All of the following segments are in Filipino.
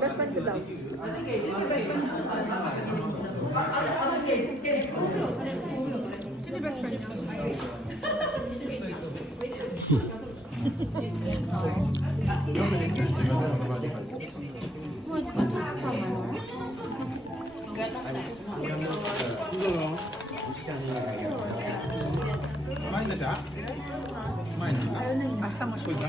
Best friend ko daw. Sino best friend niya? Kumain na siya? Kumain na siya? Basta mo siya.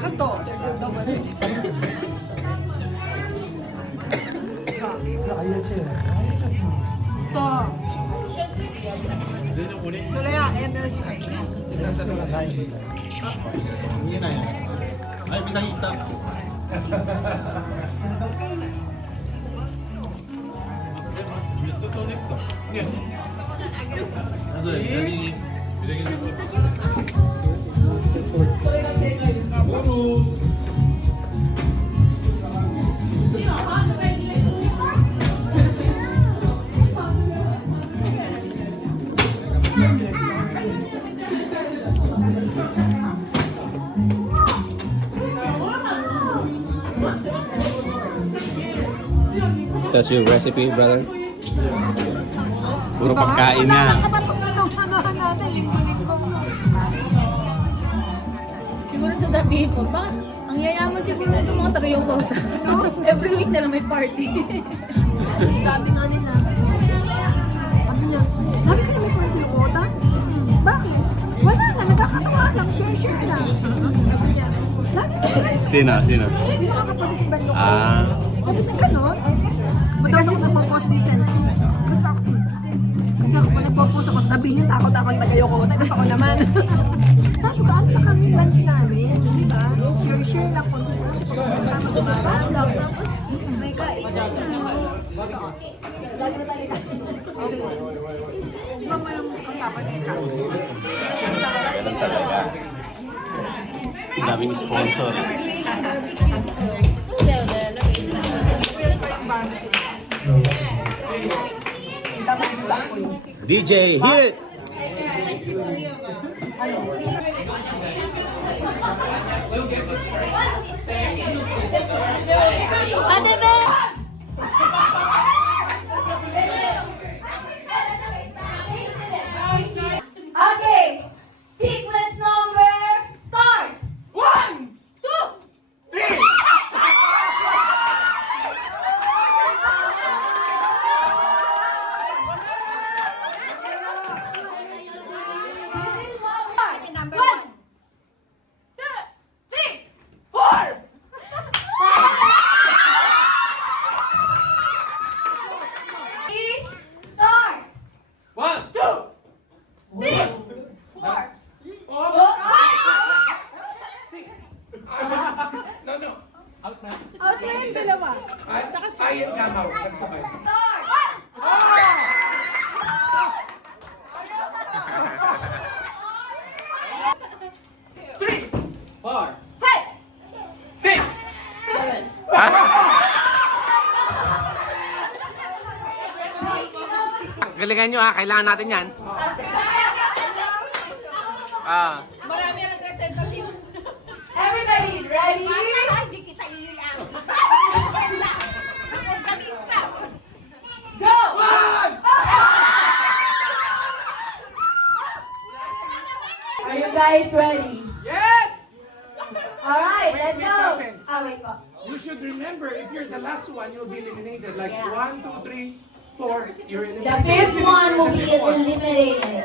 Kanto. Solea, MLC. Hindi na yan. Ay, bisa kita. Ano eh, dali. That's your recipe, brother? Puro pagkain nga. Nakatapos na itong hanahan natin, linggo-linggo. Siguro sasabihin ko, bakit ang yayaman siguro itong mga taga-Yokota? Every week na lang may party. Sabi nga nila. Sabi niya, lagi ka na may kwento sa Yokota? Bakit? Wala nga, nagkakatawa lang, share lang. Sabi niya, lagi na kayo. Sino? Hindi mga kapatid si Banyo ko. Ah. Sabi niya, ganon. Madalas ako nagpo-post recently. Kasi ako pa nagpo-post ako, sabihin niyo, takot-takot taga-Yokota. Ito ako naman. Sabi ko, ano pa kami lunch namin? Di ba? Share lang ko. Kasama dumabalang. Tapos, May kain. lagi na tayo na. Di ba mo yung kasama niya? Daming sponsor. Tama dito sa ako yun. DJ, hit it! Ate Be! Okay, sequence number start! 1, 2, 3! Number 1. 4! Start! 1, 2! 3! 4! No. Out na. Okay, yung dalawa. Ayan kamaw. Nagsabay. Start! Three, 4, 5! 6! Galingan nyo ha, kailangan natin yan. Ah. Marami ang representative. Everybody, ready? Hindi kita iiyak. Go! Are you guys ready? Yes! Alright, let's Wait, go! wait, Wait po. You should remember, if you're the last one, you'll be eliminated. Like 1, 2, 3, 4, you're The eliminated. fifth one will be eliminated.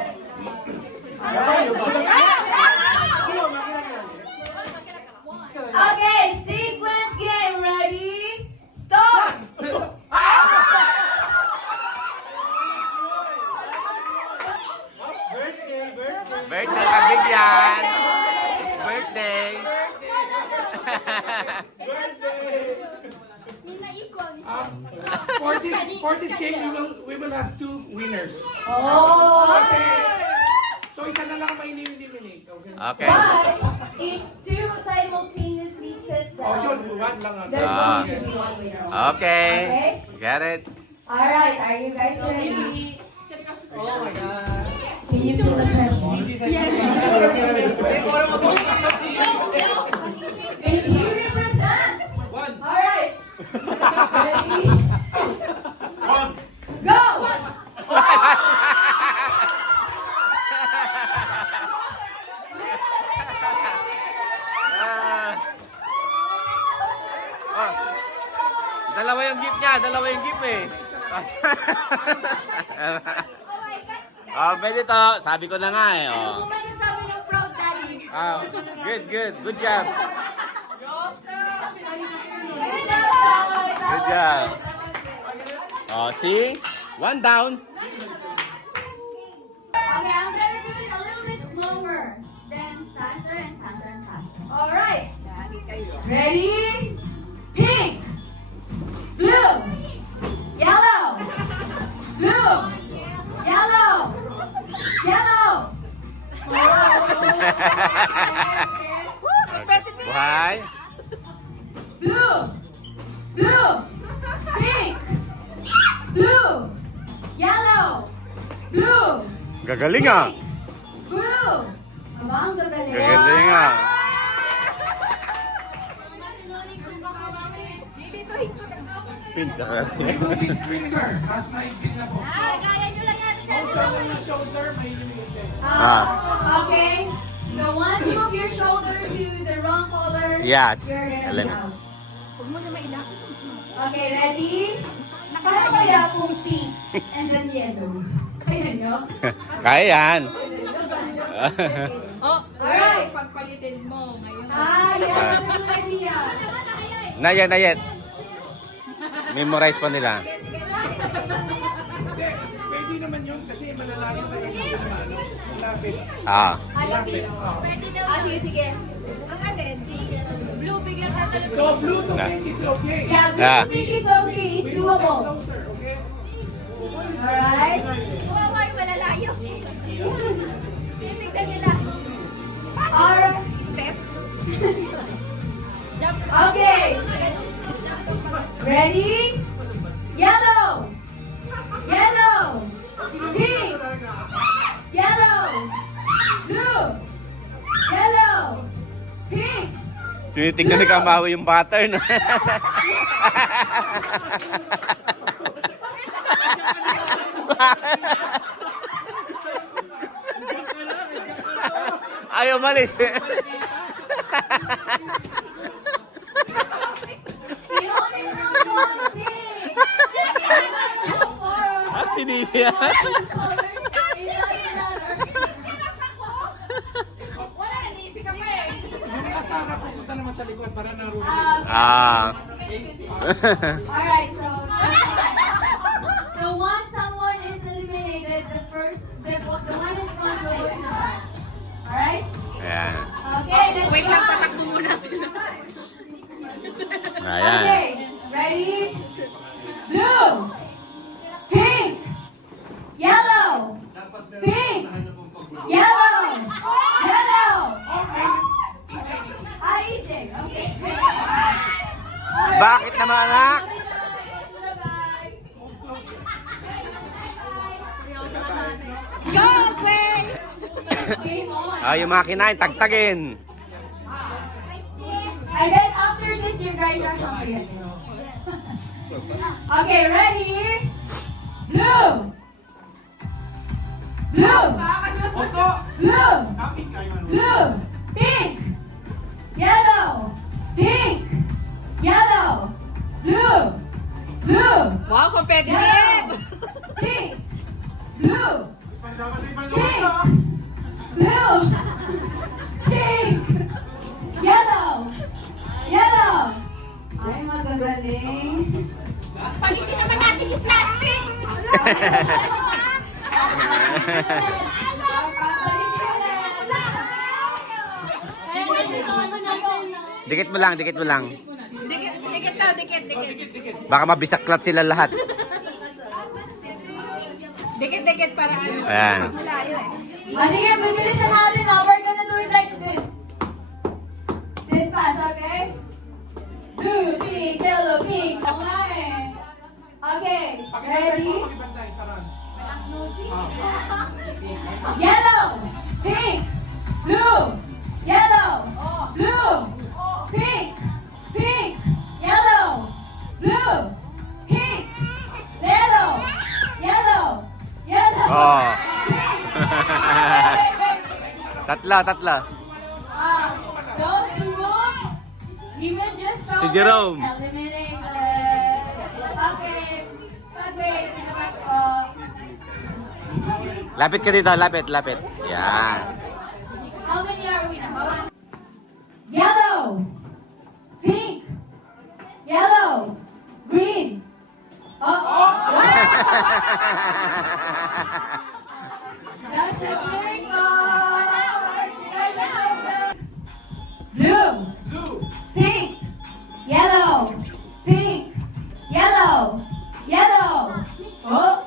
Okay, sequence game, ready? Start! Birthday ka, bigyan! It's birthday! For this game, we will have 2 winners. Oh! So isa na lang ma-eliminate. Okay? Okay. But if two simultaneously sit Oh, yun, down, 1 lang. there's Ah. going to be one winner. Okay. Okay? Got it. Alright, are you guys ready? Oh my God. Can you feel the pressure? Yes. Can you represent? Alright. Ready? Go! Ah. Oh. Dalawa yung gift niya, dalawa yung gift eh. Oh, pwede to. Sabi ko na nga eh. Oh. Kung masasabi yung proud daddy. Ah, good, good. Good job. Good job, boy. Good job. Oh, see? One down. Okay, I'm gonna do it a little bit slower. Then faster and faster and faster. Alright. Ready? Pink. Blue. Yellow. Blue. Yellow. Yellow. Buhay. Blue. Blue. Pink. Blue. Yellow. Blue. Gagaling ah. Pink. Blue. Aba, ang gagaling. Gagaling ah. Pinsa ka. Miss Winner, mas may pin na po. Kaya nyo lang yan sa Shoulder na shoulder, may limited. Okay. So once you move your shoulder to the wrong color, Yes. you're Alam. gonna out. Okay, ready? Paano kaya kung pink and then yellow? Kaya nyo? Kaya yan. Alright. Pagpalitin mo ngayon. Yes, good idea. Nayet, nayet. Memorize pa nila. Hindi, pwede naman yun kasi malalayo na yung ano, malapit. Ah. Alapit. Sige, sige. Ang alin? Blue, biglang tatalon. So, blue to pink is okay. Yeah, blue Yeah. pink is okay. It's doable. Closer, okay? Alright. Kawawa yung malalayo. Titignan nila. Alright. Step. Jump. Okay. Ready? Yellow. Yellow. Pink. Yellow. Blue. Yellow. Pink. Tinitignan ni Kamawi yung pattern. Ayaw malis eh. We only found one thing. Ah, sinisi yan. Wala, naisip ka pa eh. Yung nasa harap, pupunta naman sa likod para naroon. Ah. Alright, so once someone is eliminated, the one in front will go to the back. Alright? Ayan. Okay, let's Wait lang, try. tatakbo muna sila. Ayan. Okay, ready? Blue, pink, yellow, pink, yellow, yellow. EJ. Okay. Bakit naman, anak? Go, Gwen! Game on. Ah, yung mga kinain, tagtagin. And then after this, you guys are hungry again. Okay, ready? Blue. Blue. Also, Blue. kapit kayo ano. Blue. Pink. Yellow. Pink. Yellow. Blue. Blue. Wow, competitive! Pink. Blue. Pagsama sa ibang Pink. lugar ah. Blue. Pink. Yellow. Yellow. Ay, magagaling. Palitin naman natin yung plastic! Dikit mo lang, dikit mo lang. Dikit, dikit daw, dikit, dikit. Baka mabisaklat sila lahat. Dikit, dikit para ano. Ayan. Malayo eh. Sige, bibilis na natin na. We're gonna do it like this. This fast, okay? Blue, pink, yellow, pink. Okay. Okay, ready? Pakibantay, taran. Yellow, pink, blue, yellow, blue, pink, pink, yellow, blue, pink, yellow, yellow, yellow. Oh. Wait. Tatla. Those who move, even just Si Jerome. eliminate okay. Pag-wait, pinapat ko. Lapit ka dito, lapit. Yan. How many are we now? Yellow, pink, yellow, green. That's a circle. Blue, pink, yellow, pink, yellow, yellow. Oh.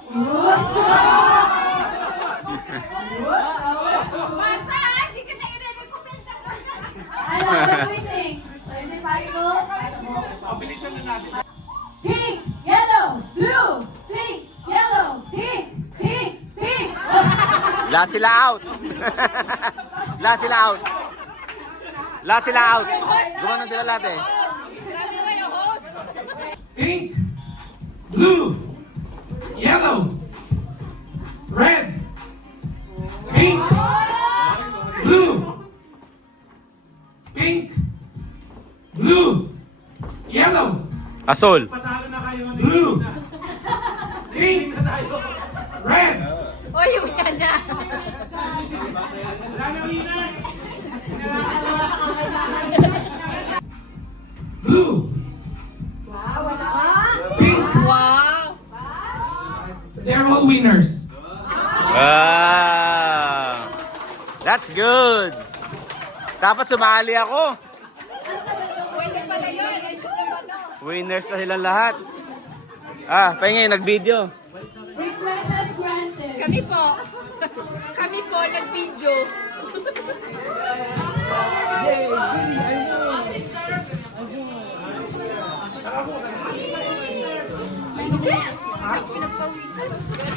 Ano, what do we think? Is it possible? Pabilisan na natin. Pink, yellow, blue, pink, yellow, pink, pink, pink. Lahat sila out. Lahat sila out. Gumanon sila lahat eh. Pink, blue, yellow, red, pink, blue, pink, blue, yellow, Asol. patalo na kayo, blue, pink, red. Oy, yung yan na. Blue, pink, Wow. they're all winners. Ah. That's good. Dapat sumali ako. Pwede pala yun. Winners na silang lahat. Pahingay, nag-video. Request as granted. Kami po, nag-video.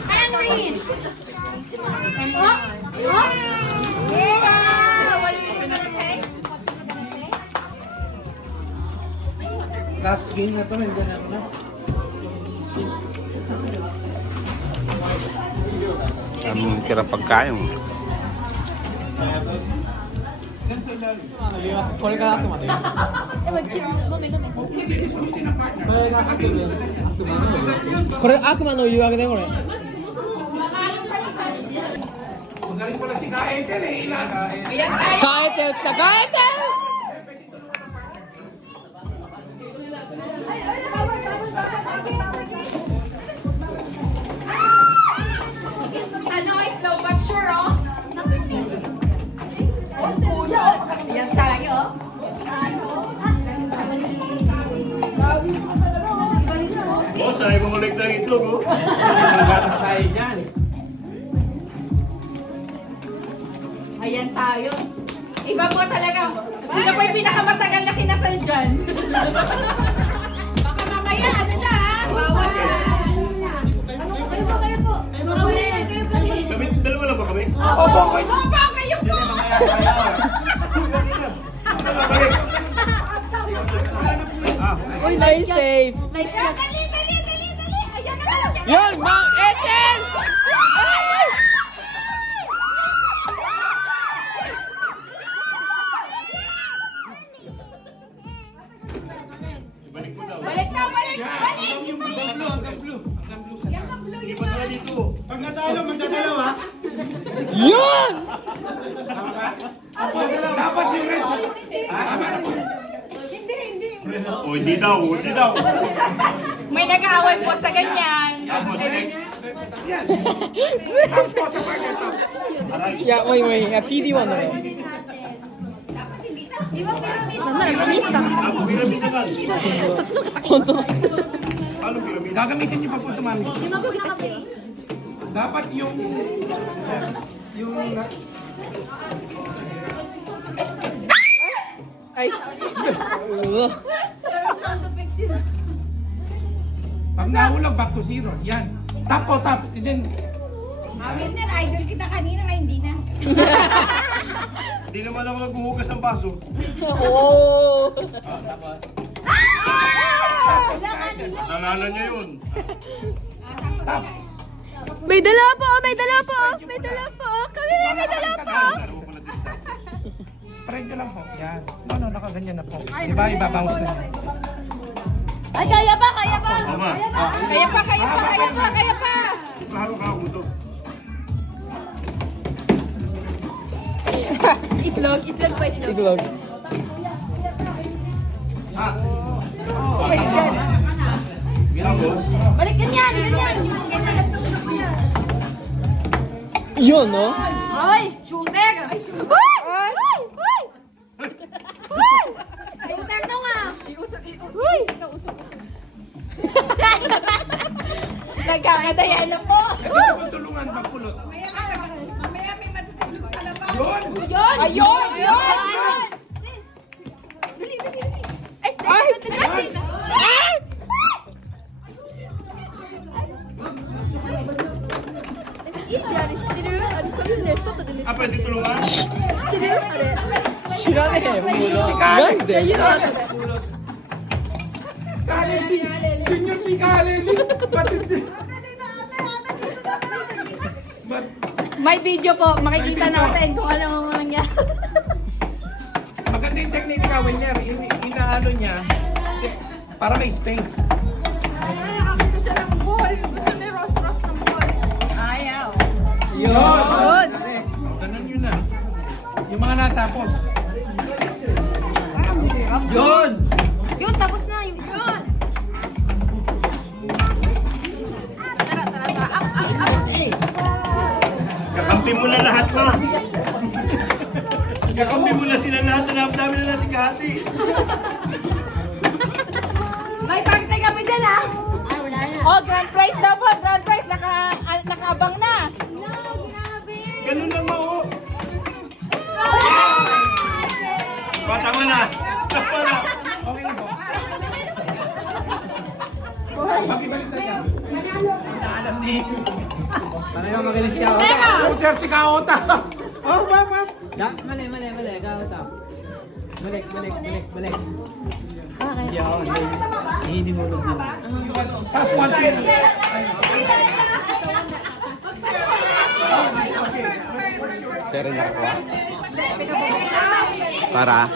Henry! Last game na to, hindi na ako na. Ang kira pagkain mo. これからあくまで。これ悪魔の誘惑だよこれ。 Magaling pala si Kaeter eh, ilan? 変えてきた変えて。 Ano, slow but sure, oh. Yan tayo. Oh, sanay bumalik ng itlog, oh. Magatas tayo dyan. Ayan tayo. Iba po talaga. Sino po yung pinakamatagal na kinasal dyan? Baka mamaya, ano na, ha? Bawal na. Kayo po. Kami, dalawa lang ba kami? Opo, kayo po. Stay safe. Nice Dali. Ayan na. Yun, Mount Etienne! Balik na, balik. Yung blue, hanggang blue. Hanggang blue sa taas. Iba na dito. Pag natalo, magdadalawa. Yun! Dapat yung red sa... Oh, hindi daw. May nag-aaway po sa ganyan. Yeah, wait. PD1 na yun. Honto na. Gagamitin niyo pa po ito, mami. Dapat yung... Ay. Pag nahulog, back to zero. Yan. Tap po, tap. And then, Winner, idol kita kanina, ngayon hindi na. Hindi naman ako naghuhugas ng baso. Oh! Kasalanan niya yun. May dalawa po, may dalawa po, may dalawa po. Kami na may dalawa po. Spread nyo lang po. Yan. No, nakaganyan na po. Diba, ibabounce na yun. Ay, kaya pa, kaya pa! Tama. Kaya pa, kaya pa, kaya pa, kaya pa! Kahawak-hawak mo to. Itlog, itlog po, itlog. Iglog. Oh my God! Tapos, Balik ganyan, ganyan. Yun, no? Hoy, shooter. Ay, shooter. Hoy! Hoy! Shooter na nga. Iusok na, usok. Nagkakadayan na po! hindi ko tulungan magpulot. Yun! Ayun! Ayun! Ay, ay, ay. Ah, pwede tulungan? Shirane, mulo. Ganda. Kali si Senior Pikali. Matindi. May video po, makikita natin kung ano ang nangyari. Maganda yung technique ka, Winner. Inaano niya para may space. Nakakita siya ng ball. Gusto ni Ross ng ball. Ayaw. Yun! Ganun yun na. Yung mga natapos. Yun! Yun, tapos na yung isa. Tara, tara, tara. Up, up, up. Kakampi mo na lahat, ma. Kakampi mo na sila lahat. Hanap namin na natin kahati. May parte kami dyan ah! Oh, grand prize daw po, grand prize, nakaabang na. Ganun lang, ma, oh. Tama na. Tama na. Okay na po. Pakibalik na yan. Naalam ni. Talagang magaling si Kaota. Shooter si Kaota. Oh, ma'am. Mali. Kaota. Balik. Hindi ako. Hindi hulog na. Pass one thing. Seren ako. Para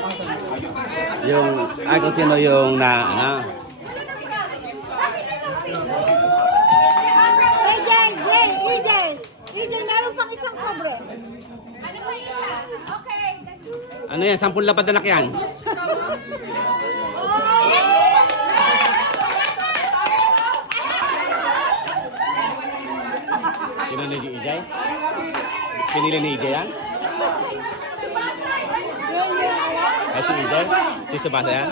yung kung sino yung EJ, meron pang isang sobre. ano yan, 10 lapad na yan. Sino ni EJ? Pinili ni EJ yan? Ay, si EJ? Si Subasa yan?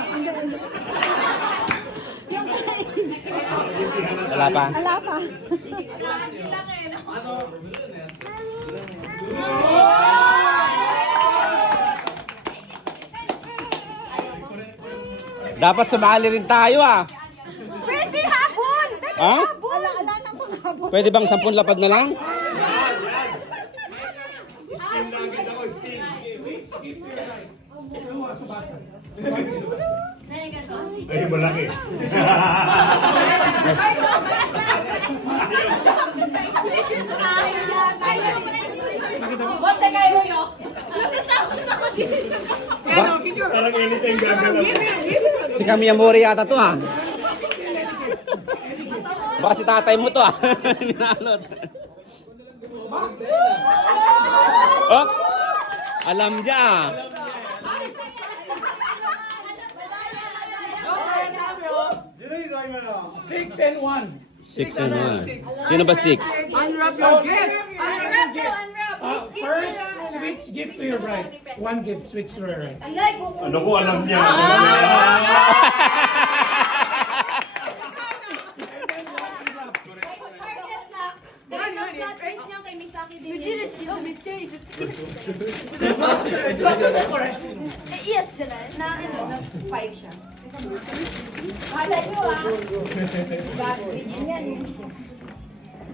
Wala pa? Wala pa. Dapat sumali rin tayo ah. Pwede habol. Ha? Ala nang panghabol. Pwede bang 10 lapad na lang? Ay, malaki. What the guy yo? Parang anytime gagalaw. Si Kamiyamori yata to ah. Baka si tatay mo to ah. Ninalot. Oh, alam niya ah. 6 and 1. 6 and 1. Sino ba 6? Unwrap your gift. Unwrap your gift. First, switch gift to your right. One gift, switch to your right. Ano ko alam niya?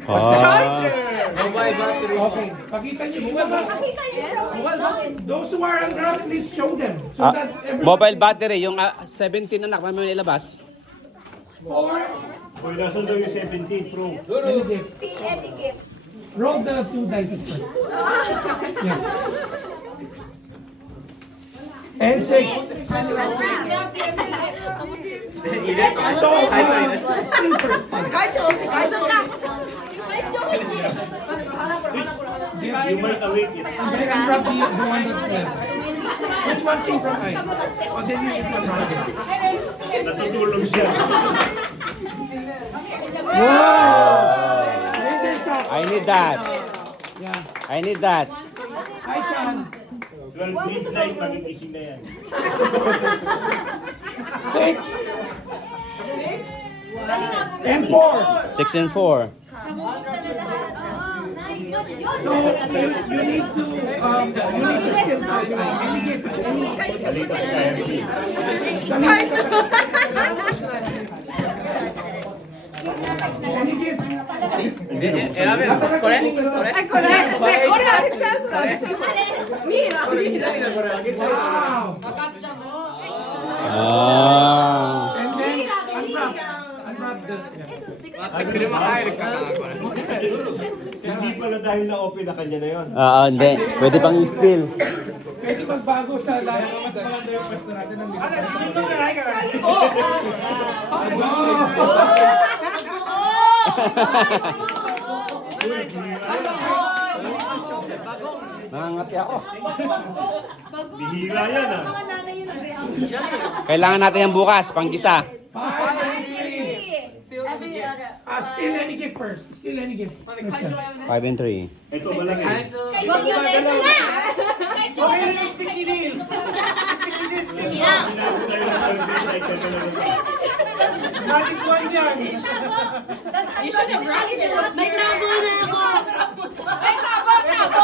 Mobile battery. Okay, pakita niyo dito ba? Those who are on ground, please show them. So that everyone... Mobile battery, yung 17 anak, may ilabas. 4. Uy, nasan daw yung 17 Pro? Any gift. Roll the 2 dice first. Yes. And 6. So, Steve first. Kahit Chelsea, kahit Jack. You might awake it. And then unwrap the one that left. Which one came from I? Oh, then you get one right there. Natutulog siya. Then there's a... I need that. Yeah. I need that. Hi, Chan. 12 midnight, magigising na yan. 6. And 4. 6 and 4. So, you need to still touch any gift. Salita si KFC. Any gift. Wow. Ah. And then, unwrap the... Hindi pala dahil na-open na kanya na yun. Hindi. Pwede pang i-spill. Pwede magbago sa last. Mas maganda yung pwesto natin ng Nangangati ako. Bihira yan ah. Kailangan natin yung bukas, panggisa. 5 and 3. Still any gift first. Still any gift. 5 and 3. Ito malaki. Wag yung ito na! Kahit yung Sticky na. Pinako na yung 12 midnight ka na naman. Magic wand yan. You should have brought it. May tabo na ako! Ay, tabo! Tabo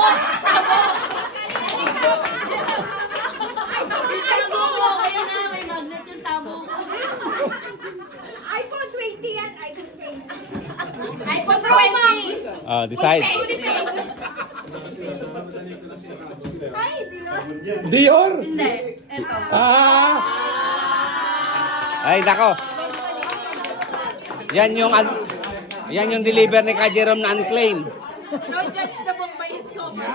ko! Kaya na, may magnet yung tabo ko. iPhone 20 yan, iPhone 20. iPhone Pro Max! Decide. Ay, di ba? Dior. Hindi. Ito. Ay, nako. Yan yung deliver ni Ka Jerome na unclaimed. Don't judge the book by its cover.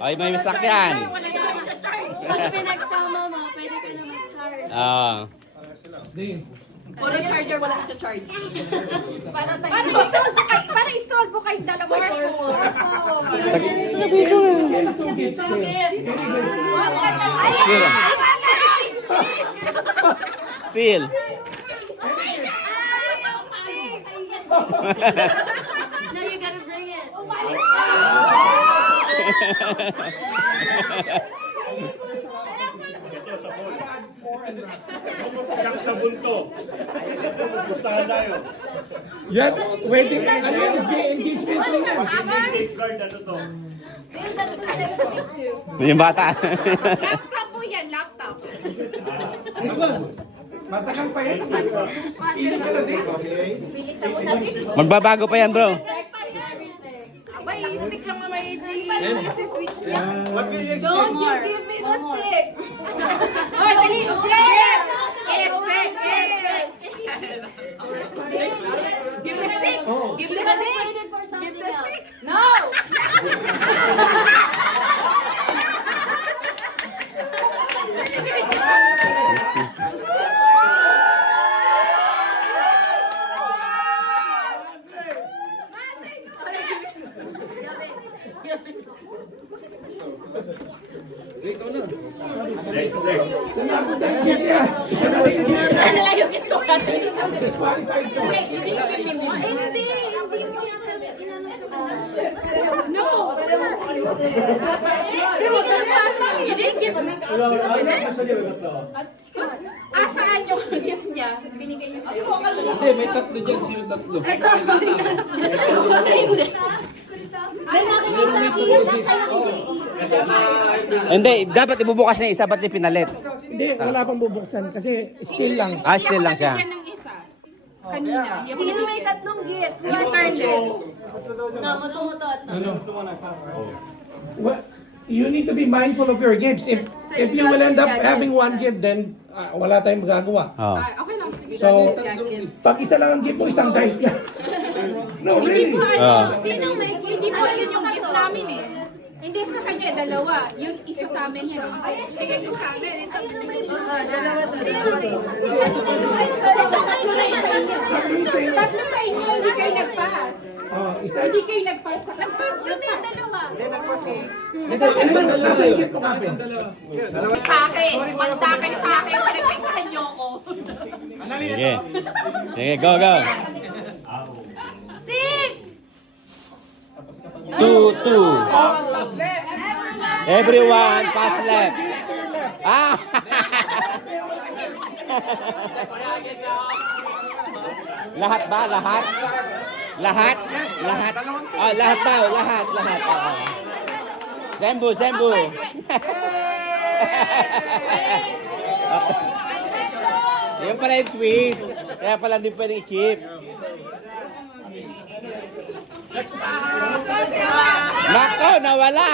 Ay, may masakyan. Wala ka rin siya charge. Pag pinagsama mo, pwede ka na mag-charge. Puro charger, wala ka siya charge. Para tayo. Para install po kayong dalawa. Still. Now you gotta bring it. Ito sabon. Tsaka sabon to. Pustahan tayo. Yan, wedding, ano yan, engagement ring yan. Pag-ibig safeguard, ano to? Yung bata. Laptop po yan, laptop. Matagal pa yan. Pili ka na dito. Magbabago pa yan, bro. Abay, stick lang na may switch niya. Don't you give me the stick. Hoy, dali! Yes! Give me the stick! Give me You the gotta stick! trade it for something else. No! Next. Sana lang yung ito kasi isang Disqualified ka. Wait, you didn't give me one. Hindi mo No! You didn't give me. Saan yung gift niya? Binigay niya sa'yo. Hindi, may tatlo dyan. Sino tatlo? Hindi. Dahil nakinig sa akin, Hindi, dapat ibubukas na isa, ba't di pinalit? Hindi, wala pang bubuksan kasi still lang. Ah, still lang siya. Bigyan ng isa. Kanina. Hindi ako Sino may nabigyan. tatlong gift? Your turn, Liz. No, muto-muto at Well, you need to be mindful of your gifts. If you will end up having one gift, then wala tayong magagawa. Oh. Okay lang, sige. So, pag isa lang ang gift mo, isang dice na. No, really. Sino may gift? Hindi po yun yung gift namin eh. Hindi sa kanya, dalawa. Yung isa sa amin yun. Dalawa to. Tatlo na isa inyo. Tatlo sa inyo, hindi kayo nag-pass. Isa. Hindi kayo nag-pass sa Nag-pass kami, dalawa. Nasa yung gift mo, Kapin? Sa akin. Manda kayo sa akin. Panagpag sa kanyo ko. Sige. Sige, go, go. 6! 2, 2. Everyone, pass left. Ah! Lahat ba? Lahat? Lahat? Lahat? Oh, lahat daw. Lahat. Lahat. Oo. Sembu, Sembu. Yan pala yung twist. Kaya pala hindi pwedeng i-keep. Nako, nawala.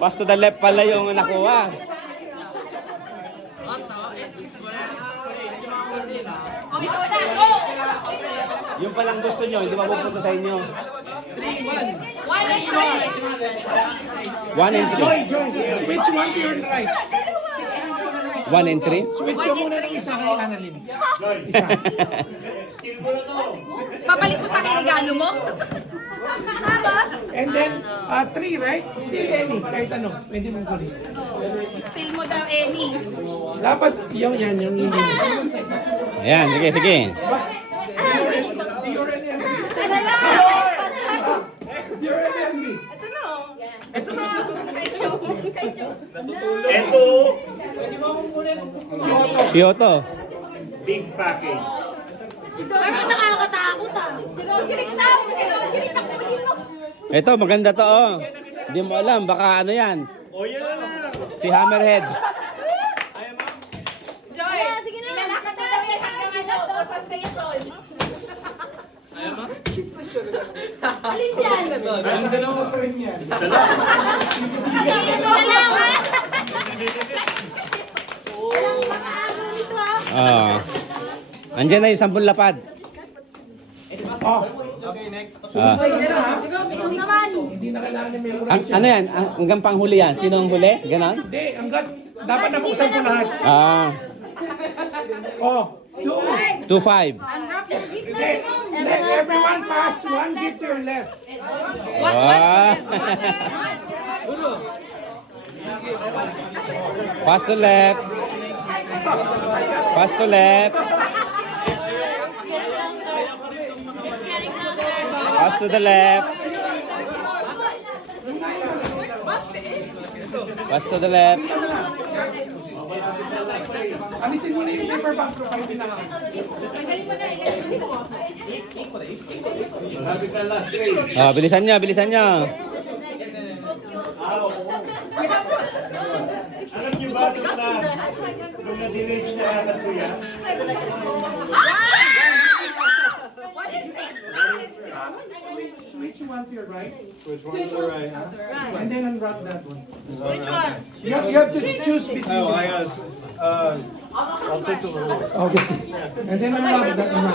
Pass to the left pala yung nakuha. Yung palang gusto nyo, hindi mapupunta sa inyo. 1 and 3. Joy, switch one to your right. 1 and 3? Switch mo muna ng isa kay Annalyn. Skill mo na to. Papalit mo sa akin regalo mo? And then, 3, right? Still any, kahit ano. Pwede mong kunin. Still mo daw, Amy. Dapat yung yan, yung hindi. Ayan, sige, sige. You're an enemy. You're an enemy. Ito, Kyoto. big package. Ano nakakatakot ah? Si Roger takbo! Si Roger takbo dito! Ito, maganda to, oh. Hindi mo alam, baka ano yan. O yan na lang. Si Hammerhead. Joy, sige na. ilalakad mo daw yan hanggang ano, o sa station. Alin dyan? Ang dalawa pa rin yan. Ito na lang ah! Walang makaano nito ah! Andyan na yung 10 lapad. Oh, Ah. Ikaw naman! hindi na kailangan yung memorization. Ano yan? Hanggang panghuli yan? Sino ang huli? Ganon? Hindi, hanggat dapat nabuksan ko lahat. Ah. Oh, 2. 2-5. Hindi, let everyone pass one gift to your left. Ah. Pass to left. Pass to left. Pass to the left. Pass to the left. Alisin mo na yung paper bag ko kayo pinaka. Bilisan nyo, bilisan nyo. Alam niyo ba nung na-delay siya agad ko yan? Switch one to your right. Switch one to your right. And then unwrap that one. Which one? You have to choose between. Oh, I'll take the little one. okay. And then unwrap that one.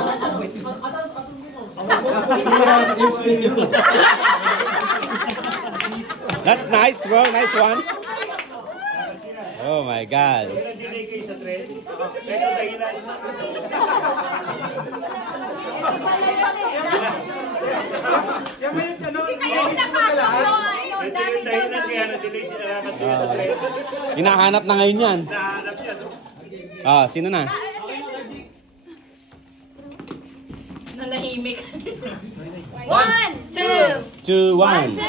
Instant noodles. That's nice, bro. Nice one. Oh my God. Na-delay kayo sa train? Ito dahilan. Ito yung dahilan kaya na-delay sila agad sa train. Hinahanap na ngayon yan. Nahanap niya, no? Ah, sino na? Nanahimik. 1, 2, 2, 1. 2.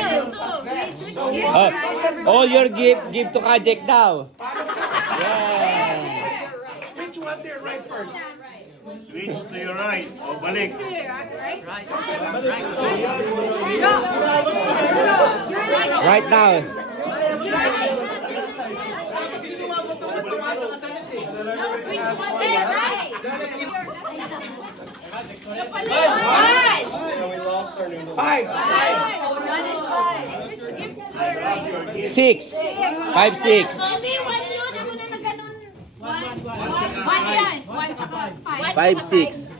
Switch gift. Oh, all your give to Kajek daw. Yeah. Switch one to your right first. Switch to your right. O, balik. Right now. Five. 6. 5, 6. One yan. One tsaka five. 5, 6.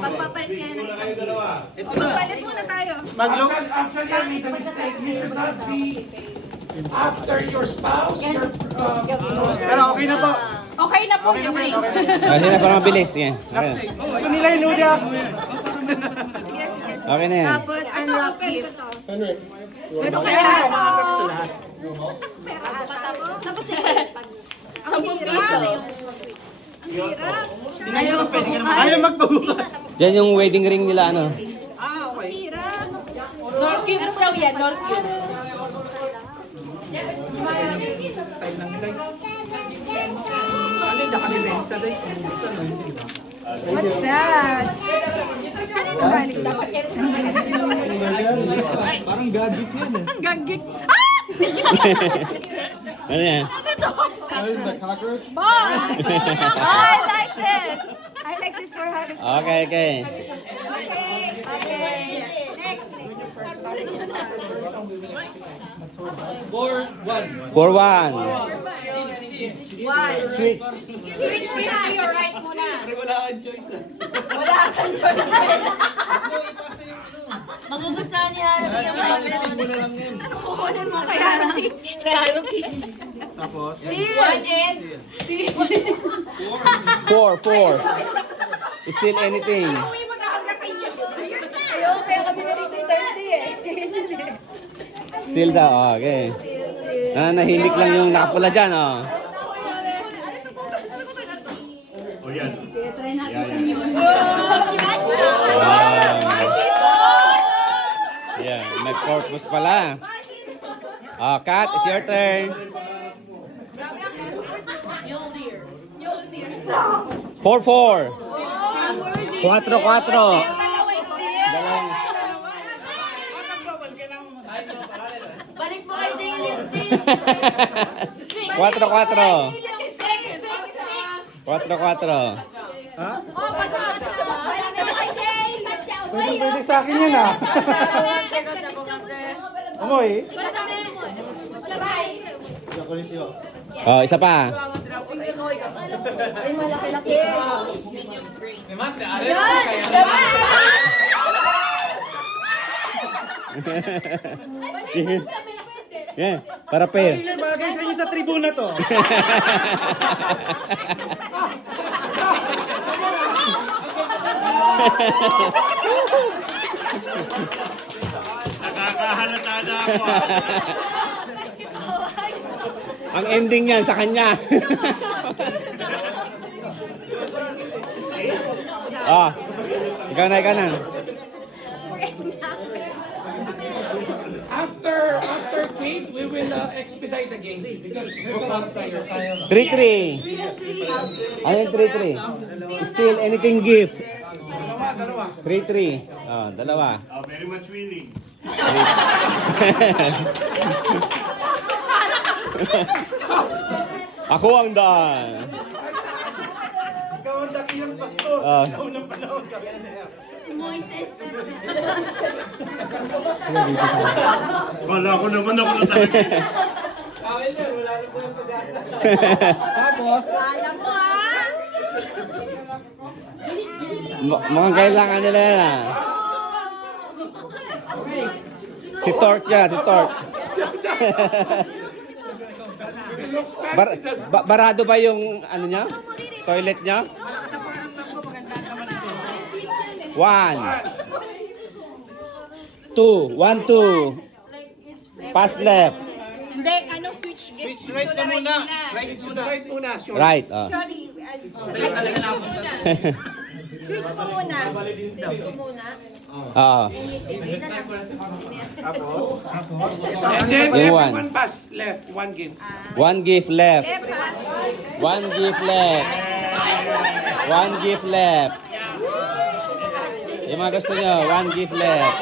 Magpapalit yan. Palit muna tayo. Actually, I made a mistake. You should not be after your spouse. Pero okay na po. Okay na po yun eh. Kasi na parang mabilis. Yan. Okay. Gusto nila yung noodles. Okay na yan. Tapos, unwrap gift. Ano kaya? Sampung piso. Ayaw magpabukas. Yan yung wedding ring nila, ano? North Cubes daw yan, North Cubes. What's that? Ano na galing? Dapat yan. Parang gadget yan eh. Ang gagik. Ano yan? What is that, cockroach? Boss! I like this. I like this for having. Okay, okay. Okay. Next. 4-1. Switch gift to your right muna. Wala kang choice ah. Wala kang choice. Magugustuhan ni Haruki yung Ano kukunin mo kay Haruki? Kay Haruki. Tapos, one and three. 4. Still anything. Uy, mag-aaga sa inyo. Ayun, kaya kami narito yung Thursday eh. Still daw. Okay. Nahimik lang yung nakapula dyan, oh. O, yan. Yeah, may purpose pala. Oh, Kat, it's your turn. 4-4. 4-4. Dalawa still. Balik mo kay Daily still. 4-4. Stick. 4-4. Oh, pagkakas sa balik mo kay Daily. pwede sa akin yan ah. Amoy. Oh, isa pa. Ay, malaki-laki. Yeah, para pair. Bagay sa inyo sa tribuna to. Nakakahalata na ako. Ang ending yan sa kanya. Ah, ikaw na. After Kate, we will expedite the game because there's a lot of time. 3-3. Ano yung 3-3? Still anything gift. 3-3. Oh, dalawa. Oh, very much willing. Ako ang daan. Ikaw ang dakilang pastor. Ah. Ikaw ng panahon ka. Wala ko naman ako na talaga. Wala na po yung pag-asa. Tapos, Alam mo ah. Mukhang kailangan nila yan ah. Si Torque yan, si Torque. Barado ba yung ano niya? Toilet niya? 1 2 Pass left. Hindi, ano, switch gift. Switch right ka muna. Right muna. Sure. Right. Oh. Sorry. Switch ko muna. Oo. And then Yung one. everyone pass left. One game. 1 gift left. 1 gift left. One gift left. Yung mga gusto nyo, one gift left.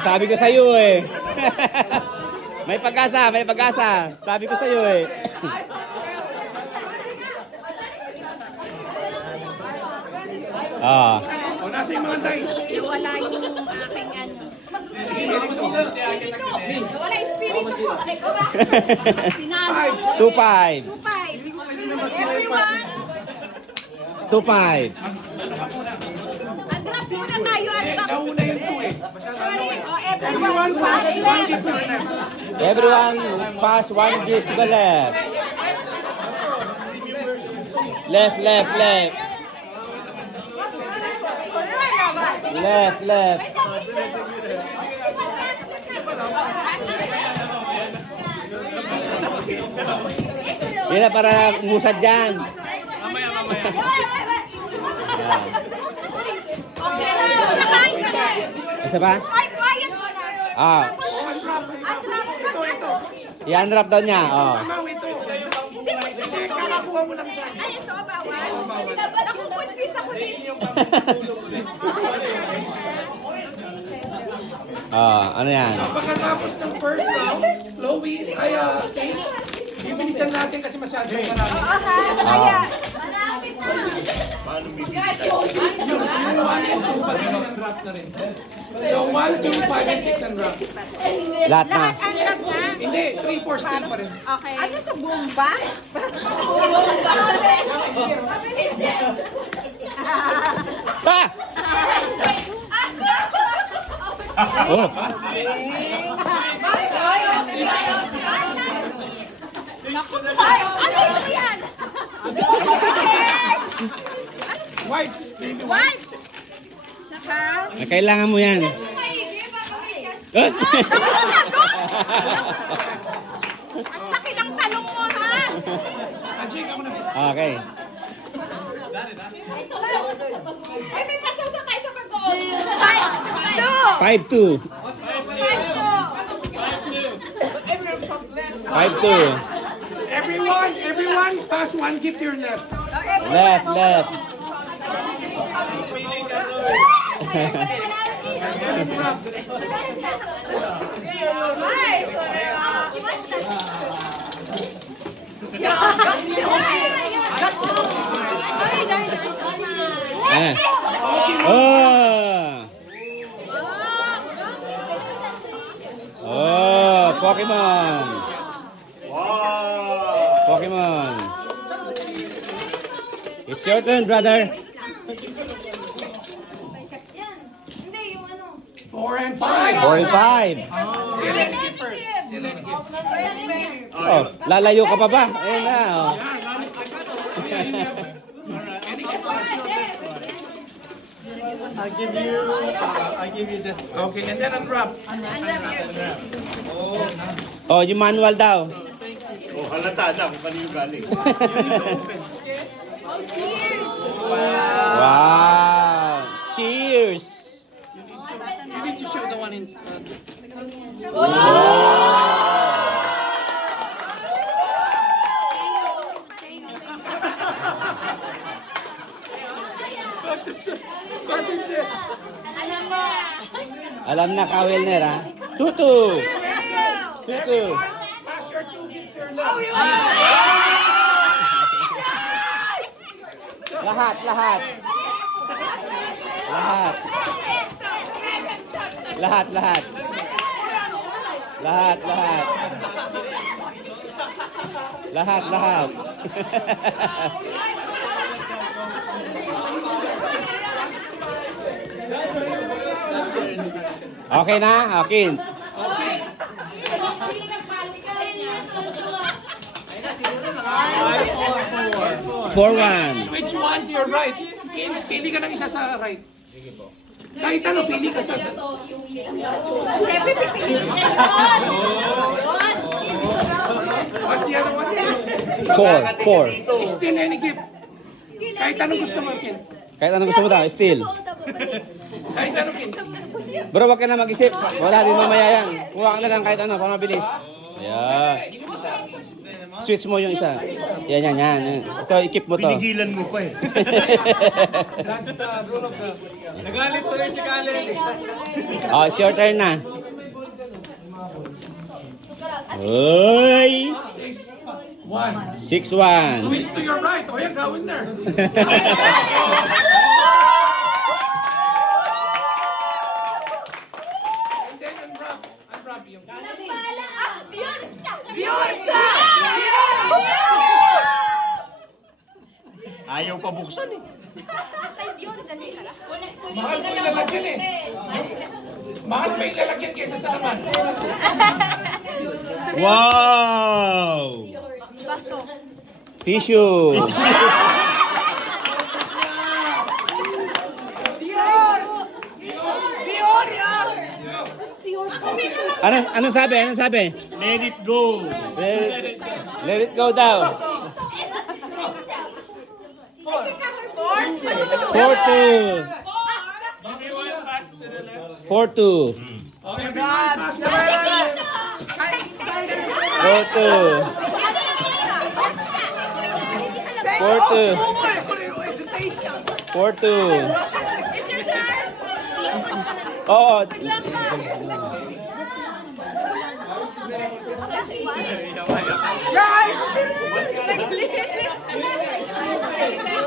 Sabi ko sa'yo eh. May pag-asa, may pag-asa. Sabi ko sa'yo eh. O, nasa yung mga dice? Wala yung aking ano. Wala espiritu ko. Pinalo ko. 2-5. 2-5. Everyone. 2-5. Unwrap muna tayo. Unwrap. Nauna yung 2 eh. Oh, everyone. Pass One left. gift your left. Everyone pass one gift to the left. Left, left, left. Left, left. Yan na para musad dyan. Isa pa? Ay, quiet muna. Unwrap. I-unwrap daw niya. Tama, ito. Hindi, kakakuha mo lang dyan. Ay, ito, bawal. Nakukonfuse ako dito. Ano yan? Pagkatapos ng first round, Chloe, ay, Kate, bibilisan natin kasi masyado marami. Kaya, Yung 1 and 2, pati unwrap na rin. So 1, 2, 5, and 6 unwrap. Lahat na. unwrap na. Hindi, 3, 4 still pa rin. Okay. Ano ito, bomba? Pa! Oh, Ay, ano ito yan? Wipes, baby wipes. What? Tsaka, kailangan mo yan. ang laki ng talong mo, ha? Ajay, ako na. Okay. Ay, may pagsasakay sa pag-goal. 5-2. 5-2. Everyone, pass 1 gift to your left. Left, left. Pokemon. Pokemon. It's your turn, brother. 4 and 5. 4 and 5. Oh, lalayo ka pa ba? Ayun na. Oh. I give you this. Okay, and then unwrap. Oh, yung manual daw. Oh, halata na kung kanino galing. Wow. Cheers. You need to show the one in. Alam na ka, Wilner, ha? 2-2. 2-2. Lahat, lahat. Lahat. Lahat, lahat. Lahat, lahat. Lahat, lahat. Okay na? Okay. 4-1. Switch 1 to your right. Pili ka ng isa sa right. Kahit ano, pili ka sa... Siyempre, pipiliin niya yun. What's the other one? 4. Still any gift. Kahit anong gusto mo, Ken. Kahit anong gusto mo daw, still. Kahit anong Ken. Bro, wag ka na mag-isip. Wala din mamaya yan. Kuha ka na lang kahit ano, para mabilis. Ayan. Switch mo yung isa. Yan. Ito, i-keep mo to. Pinigilan mo pa eh. Nagalit tuloy si Kalen. Oh, it's your turn na. Uy! 6-1. Switch to your right. O yan, gawin na. And then unwrap yung... Ayaw pa buksan eh. Mahal mo ilalagyan eh. Mahal pa ilalagyan kaysa sa laman. Wow! Tissue. Anong sabi? Let it go. Let it go daw. 4-2. 4-2. 4-2. Oo.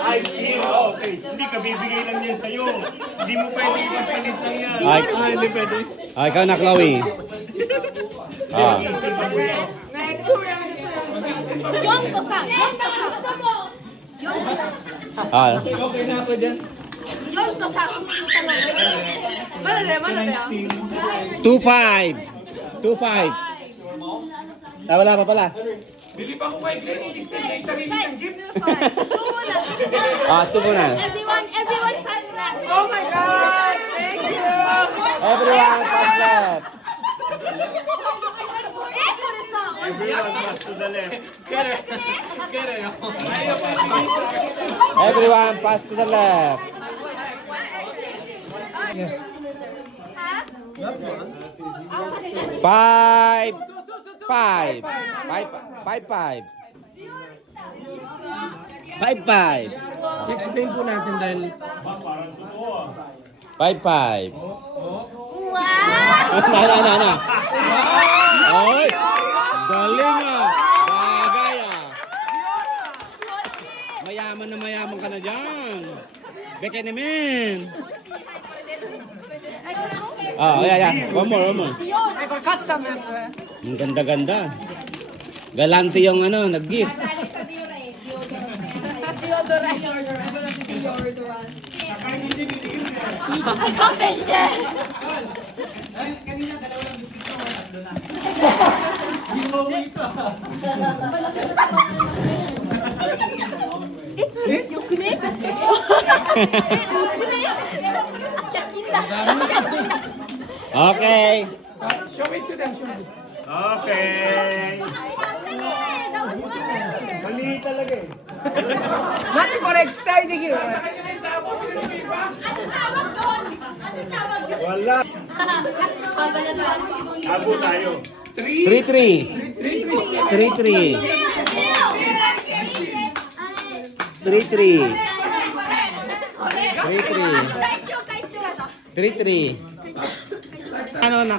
Ay, still, okay. Hindi ka bibigay lang yan sa'yo. Hindi mo pwede ipapalit lang yan. Ay, ikaw na, Chloe. Ah. Ah. Manade. 2-5. Wala pa pala. Bili pa ko kay Glenn. I-listen na yung sarili ng gift. Ah, 2 muna. Everyone pass left. Oh my God! Thank you! Everyone pass left. Everyone pass to the left. Everyone pass to the left. Five. Explain po natin dahil 5-5. Na. Oy! Galing ah! Bagay ah! Mayaman ka na dyan. Beke naman. Yeah. One more. Ang ganda. Galante yung nag-gift. Accomplished it! Okay. Show it to them. Okay. Mali talaga eh. 待ってこれ期待できる Wala. Abo tayo. 3-3. 3-3. Ano na?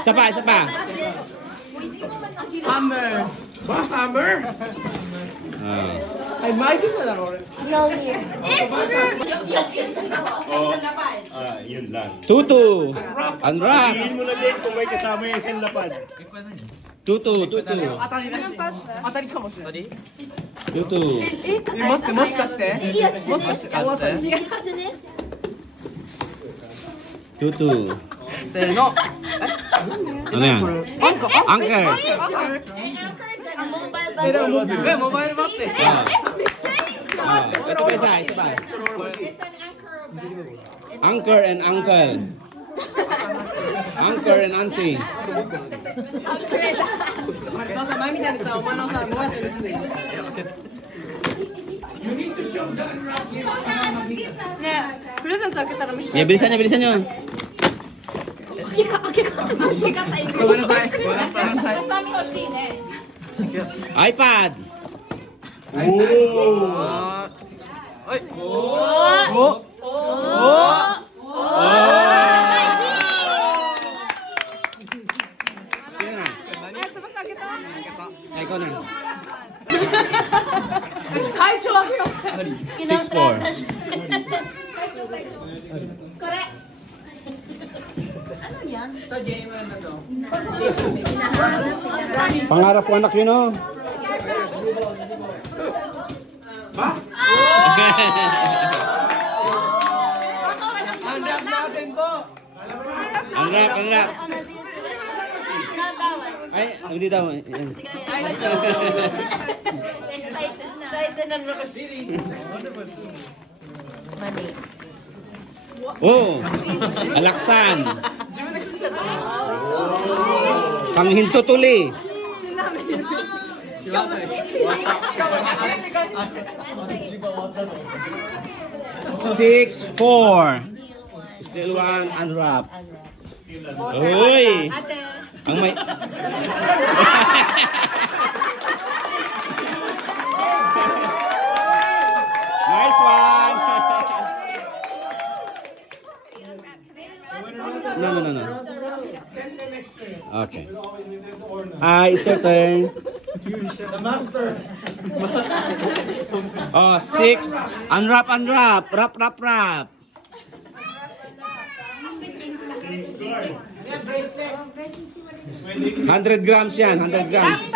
Isa pa. Hammer! Hammer! Ay, Mikey sa laro rin. Yun lang. 2-2. Unwrap. Tingin mo na din kung may kasama yung isang lapad. 2-2. 当たりかもしれない 2-2. 待ってもしかしてもしかして終わった2-2. せーの Ano yan? Anchor.モバイルバッテリー Ito pa isa. Anchor and uncle. Anchor and auntie. さ前みたいにさお前のさどうやって盗んでいいの You need to show the unwrap gift. Ne, present開けたら見せて。 Yeah, bilisan nyo. Ake ka Kasama ko Shine. iPad. Sino na? Ay, ikaw na. Kahit siya ako. 6-4. Correct. Pangarap ko anak yun, oh. Handrap natin po. Unwrap. Not that one. Ay, hindi daw. Yan. Excited na. Excited na Rose. Money. Oh, alaksan. Panghinto tuli. Six, 4. Still one, unwrap. Uy! Ang may... Nice one! No. Okay. It's your turn. Oh, 6. Unwrap. Wrap. 100 grams yan, 100 grams.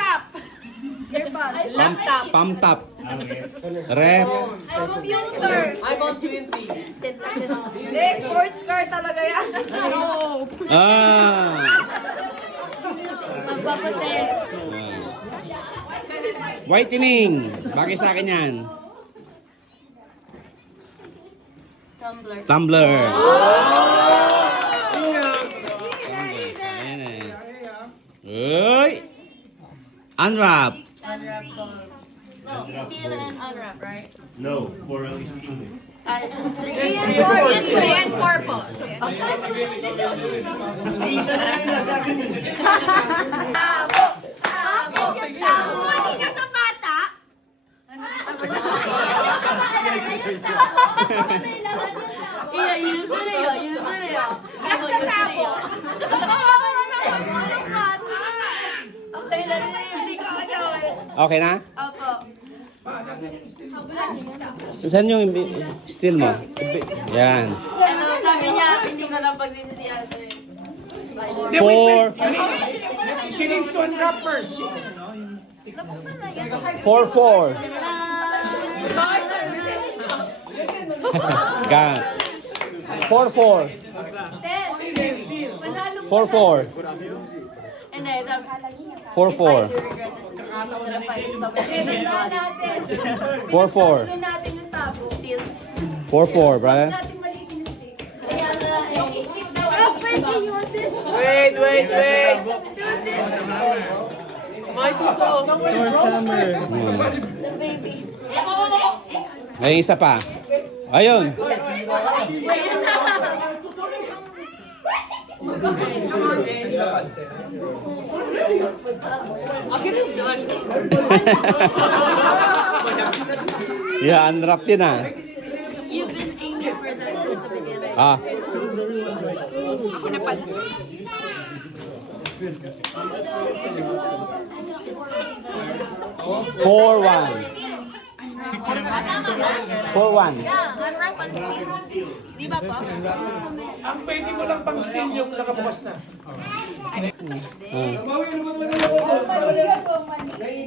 Laptop. Pump top. Rep. Computer. iPhone 20. Sports car talaga yan. Magpapatek. Whitening. Bagay sa akin yan. Tumbler. Tumbler. Ayan eh. Uy! Unwrap. Unwrap gold. No, steel and unwrap, right? No, for only stealing. 3 and 4. 3 and 4 po. Isa na lang nasa akin. Huli ka sa bata. Yusureyo. Just sa tapo. Okay lang na yun. Hindi ko agawin. Okay na? Opo. Saan yung steel mo? Yan. Ano, sabi niya, hindi ko lang pagsisisihan ko eh. 4. She needs to unwrap first. 4. Gan. 4. 4. And then, 4. you regret this is I'm gonna find someone. Pinagdaan natin. 4. Pinagdaan natin yung tabo. Steel. 4, brother. Natin maliit yung stick. Kaya na, i-skip daw. Pwede you want this? Wait. The baby. May isa pa. Ayun. Yeah, unwrap yun ah. You've been aiming for that since the beginning. Ah. Ako na pala. 4-1. Yeah, unwrap on steel. Di ba po? Ang pwede mo lang pang steal yung nakabukas na.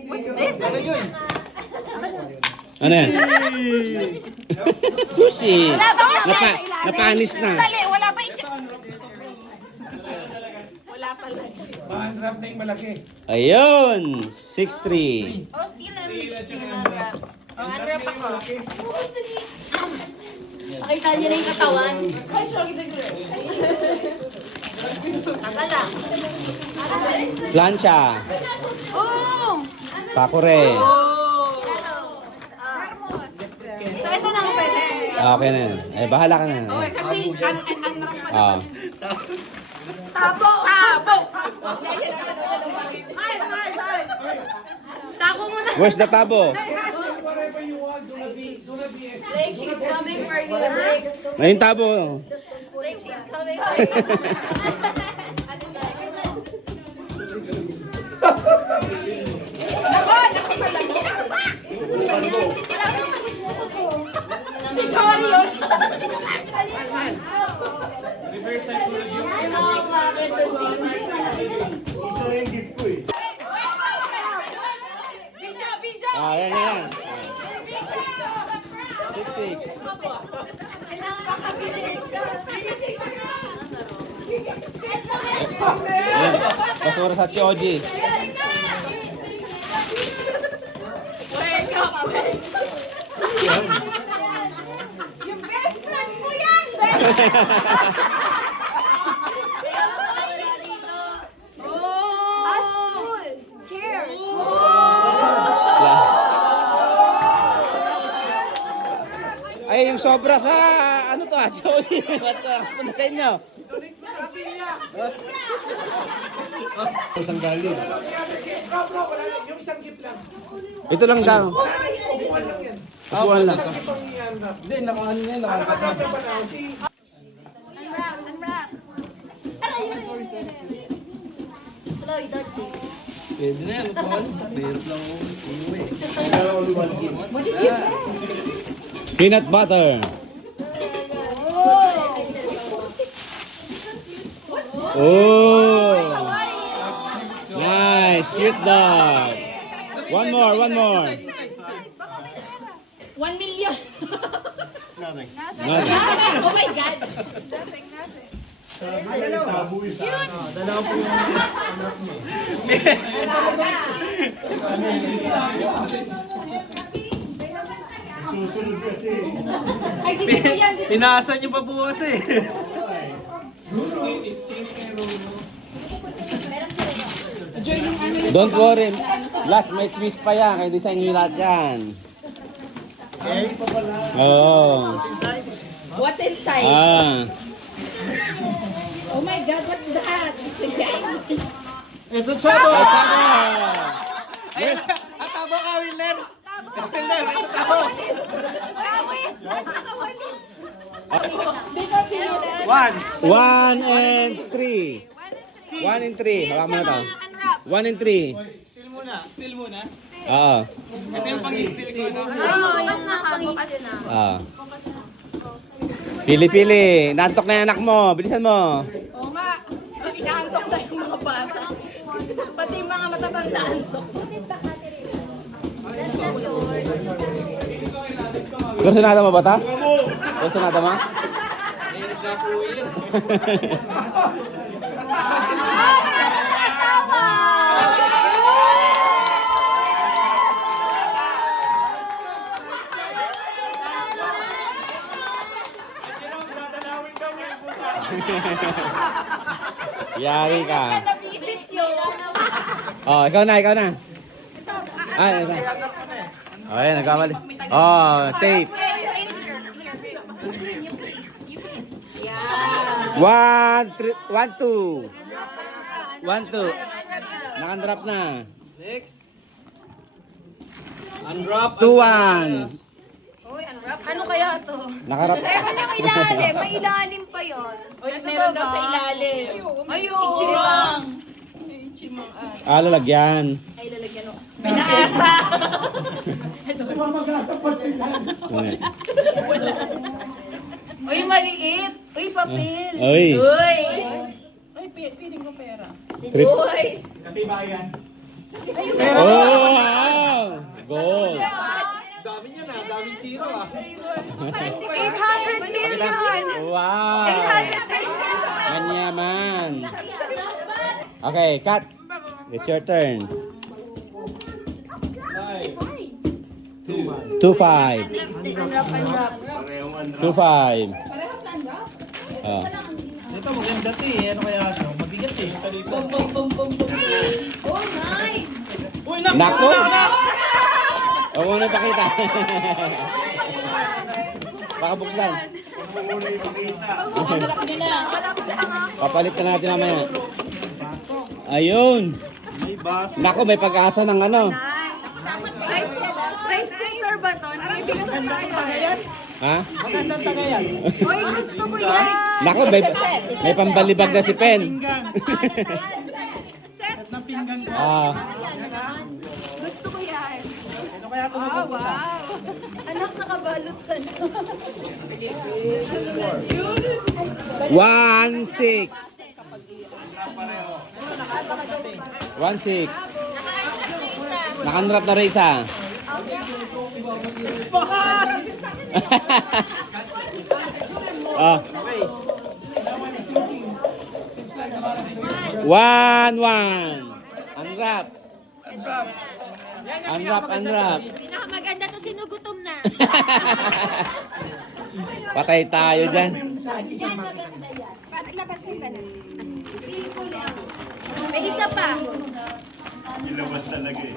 What's this? Ano yun? Ano yan? Sushi. Wala ba siya? Napanis na. Dali, wala ba itcha? Wala pala. Unwrap na yung malaki. Ayun. 6-3. Oh, steel and Steel unwrap. oh, unwrap ako. Pakita niyo na yung katawan. Akala. Plancha. Oh! Pakure. So, ito na ang pwede. Okay na yan. Eh, bahala ka na. Okay, kasi ang Ah. Tabo! Tabo! Tako muna. Where's the tabo? Whatever you want, do not be Blake, she's coming for you, Blake. Ayun yung tabo. Blake, she's coming for you. Si Shori yun! Yung mga umakit sa gym. Isa na yung gift ko eh. Video! Video! Yan. 6-6. Kailangan makabilis ka. Pasura sa Chioji. Wake up! Yung best friend mo yan! Oh! Cheers! Ay, yung sobra sa ano to, Chioji. Ba't punta sa inyo? Isang galing. Bro, wala lang. Yung isang gift lang. Ito lang daw. Upuan lang yan. Upuan lang. Ipang i-unwrap. Hindi, nakaano yan. Nakakatawa pa na. Si Unwrap, unwrap. Chloe, don't see. Pwede na yan, Paul. Mahirap lang ako. Inuwi. Peanut butter. Oh! Nice, cute dog. One more. 1 million! Nothing. Oh my God! Tabo isa. Susunod kasi. Ay, dito ko yan! Inaasan niyo pa bukas eh. Don't worry. Last, may twist pa yan. Kaya design nyo lahat yan. Oh. What's inside? Oh my God, what's that? It's a gang. It's a trouble. Yes. At tabo ka, Winner. Winner, ito tabo. Because you know that. 1 and 3. 1 and 3. Hawakan mo na to. 1 and 3. Steal muna. Oo. Ito yung pang-steal ko, no? Bukas na ka, bukas na. Pili-pili. Nantok na yung anak mo. Bilisan mo. Oo nga. Inaantok na yung mga bata. Pati yung mga matatanda antok. Kursunada mo ba ta? Kursunada mo? Mahirap na po yun. Yari ka. Napisip yun. Oh, ikaw na. Ay, ito. Oh, ayan, nagkamali. Oh, tape. 1, 2. 1, 2. Nakandrop na. Next. Unwrap. 2, 1. Ano kaya to? Nakarap. Meron yung ilalim. May ilalim pa yun. Uy, meron daw sa ilalim. Ayun. Ichimang. Lalagyan. Ay, lalagyan mo. May naasa. Uy, maliit. Uy, papel. Uy. Uy. Trip. Uy. Oh, wow. Gold. Dami niya na. Daming zero ah. 800 million. Wow. 800 million. Manyaman. Okay, cut. It's your turn. 2, 5. 2, 5. Pareho saan ba? Oh. Ito maganda to eh. Ano kaya ano? Mabigat eh. Oh, nice. Uy, naku! Nako. Huwag mo na pakita. Baka buksan. Huwag mo muna ipakita. Hanap niyo na. Papalit na natin mamaya. Ayun. Nako, may pag-asa ng ano. Rice cooker ba to? Ha? Uy, gusto ko yan. Nako, may pambalibag na si Pen. Ah, Gusto ko yan. Wow. Anak, nakabalot ka na. 1-6. 1-6. Nakanrap na rin isa. Ah. 1-1. Unwrap. Unwrap. Pinakamaganda to, sinugutom na. Patay tayo dyan. May isa pa. Ilabas talaga eh.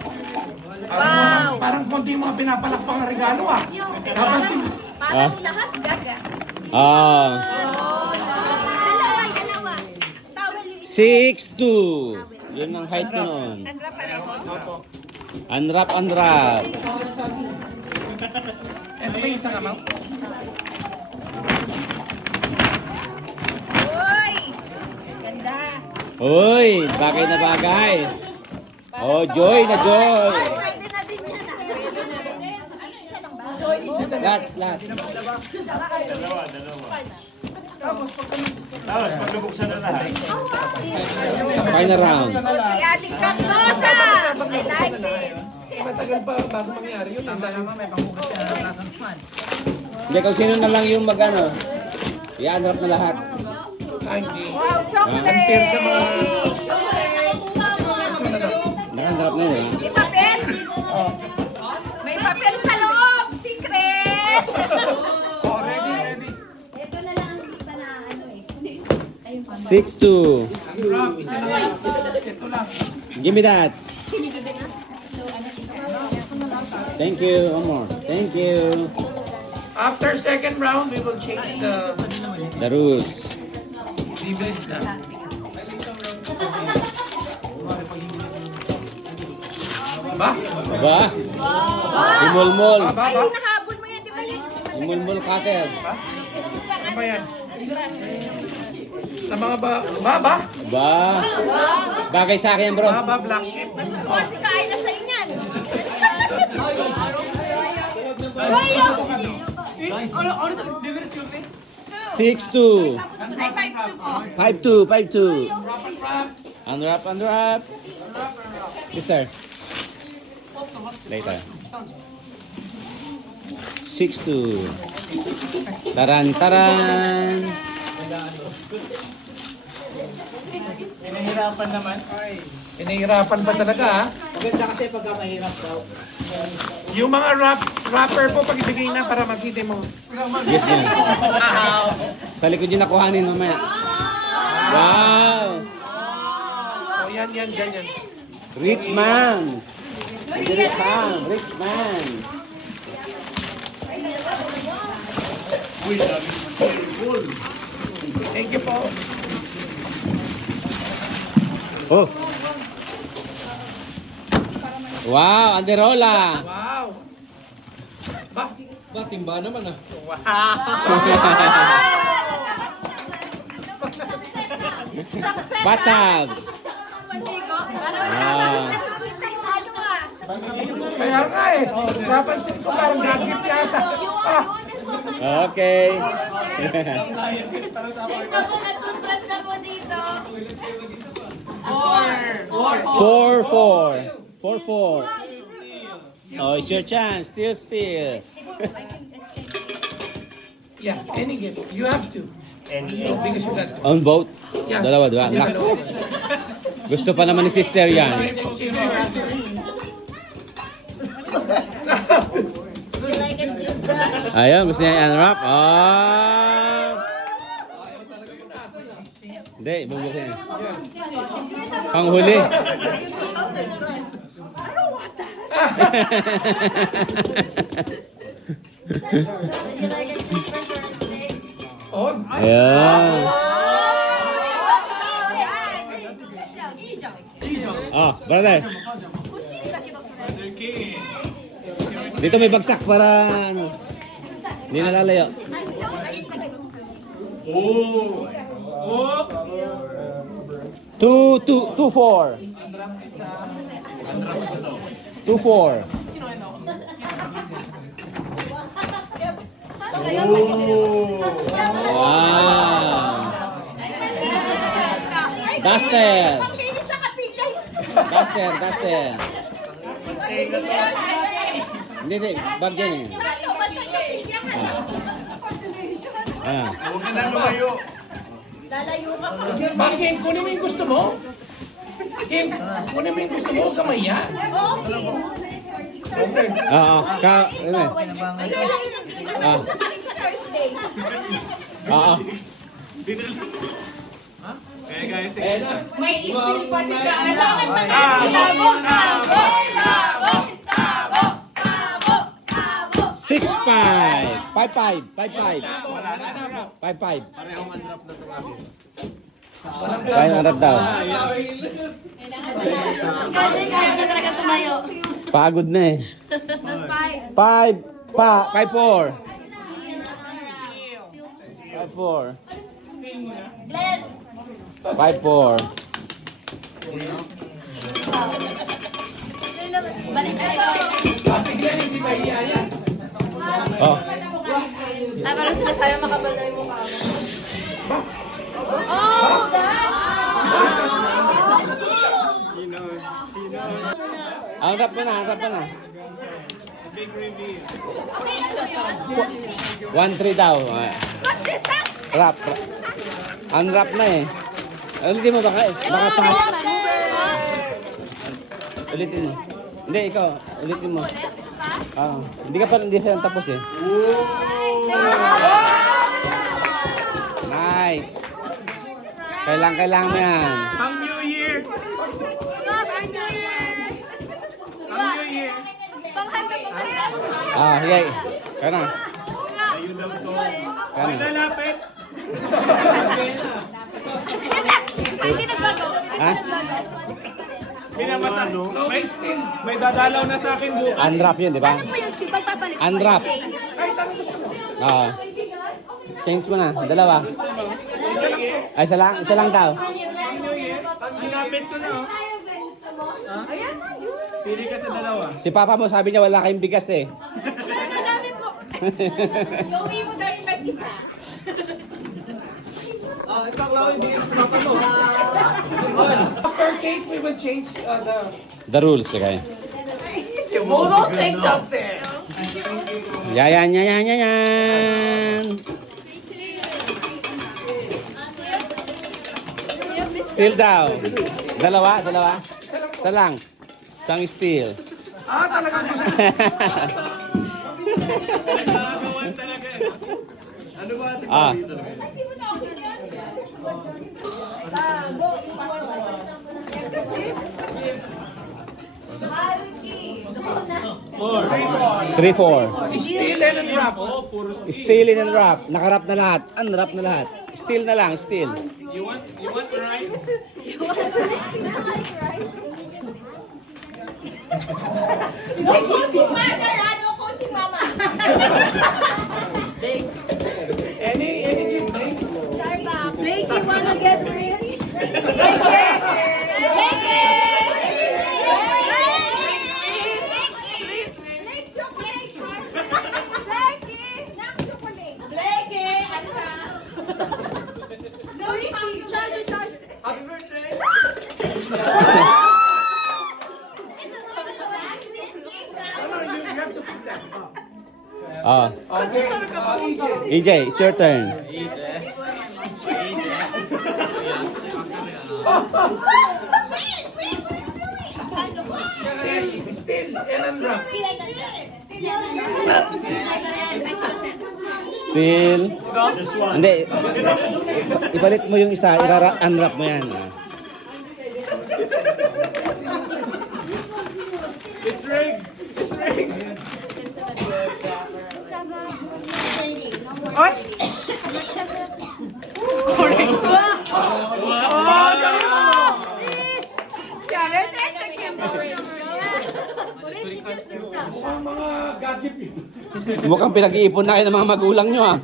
Parang konti yung mga pinapalakpang na regalo ah. Napansin. Ah. Lahat gaga. Ah. Dalawa. Towel yung 6-2. Yun ang height ko noon. Unwrap. Ito ba yung isang amaw? Uy, bagay na bagay. Oh, joy na joy. pwede na din yan. Lahat. Tapos pag nabuksan na lahat. Final round. Aling Carlota! I like this. Matagal pa bago mangyari yun. Hindi, kung sino na lang yung mag-ano. I-unwrap na lahat. Wow, chocolate! Naka-unwrap na yun, eh. May papel? May papel sa loob! Secret! Ito na lang hindi pa na ano eh. Ayun pa. 6-2. Give me that. Thank you, Omar. Thank you. After second round, we will change the The rules. bibilis na. Ba? Ba? Imulmul. Ba? Nahabol mo yan, di ba? Imulmul cutter. Ano ba yan? Sa mga ba? Ba? Bagay sa akin, bro. Ba, black sheep. Kasi kain na sa inyan. 6-2. Ay, 5-2 po. 5-2. Unwrap. Sister. Later. 6-2. Taran. Pinahirapan naman. Pinahirapan pa talaga ha. Maganda kasi pagka mahirap daw. Yung mga wrapper po pag ibigay na para makita mo. Yes, yan. Sa likod yung nakuhanin mamaya. Wow! O yan, dyan. Rich man! Rich man! Uy, dami naman tayo gold. Thank you po. Oh! Wow! Anderola! Wow. Ba, timba naman ah. Batab! Wow! Kaya nga eh. Napansin ko parang gadget yata. Okay. Isa po na toothbrush na po dito. 4-4. Oh, it's your chance. Still. Yeah, any gift. You have to. Because you got On boat? Yeah. Dalawa. Naku. Gusto pa naman ni sister yan. You like a toothbrush? Ayun, gusto niya i-unwrap. Oh! Hindi, bubuksan niya. Panghuli. You like a toothbrush or a stick? Ayan. Oh, brother. Dito may bagsak para ano. Hindi nalalayo. Oh! 2-4. 2-4. Wow. Duster. Duster. Hindi, bag yan eh. Ayan. Huwag ka na lumayo. Bakit? Kim, kunin mo yung gusto mo. Kim, kunin mo yung gusto mo. Kamay yan. Oo, ano eh. Oo. May isil pa si Kaan. Tabo! 6-5. 5-5. 5-5. Kaya ang rap daw. Kaya na talaga tumayo. Pagod na eh. 5-4. 5-4. Glenn! 5-4. Balik tayo. Oh. Ay, parang sinasabi makapal na yung mukha mo. Ang rap mo na. 1-3 daw. Rap. Unwrap na eh. Ulitin mo baka pass. Ulitin mo. Hindi, ikaw. Ulitin mo. Hindi ka pa tapos eh. Nice. Kailangan mo yan. Ang New Year. Higay. Kaya na. Lalapit. Hindi nagbago. Ha? Pinamasan. May still. May dadalaw na sa akin bukas. Unwrap yun, di ba? Ano po yung Steve? Pagpapalit ko Unwrap. yung chain. Change mo na. Dalawa. Ay, isa lang daw. Ginapit ko na. Pili ka sa dalawa. Si Papa mo sabi niya wala kayong bigas eh. Madami po. Gawin mo daw yung mag-isa. Per cake, we will change The rules, okay? Don't take something. Yan. Steel daw. Dalawa. Isa lang. Isang steel. Talagang gusto. Ano ba ate? Ah. Three, four. Still and unwrap. Steel in and wrap. Nakarap na lahat. Unwrap na lahat. Steel na lang, steel. You want rice? No coaching mother, ano coaching mama? Any gift, Blake? Starbucks. Blake, you wanna get rich? Blakey, ano ka? Happy birthday! You have to pick that. EJ, it's your turn. Still and unwrap. Steel. Hindi. Ipalit mo yung isa. Unwrap mo yan. It's rigged. It's rigged. Ay! Mukhang mga gagip yun. Mukhang pinag-iipon na kayo ng mga magulang nyo, ah.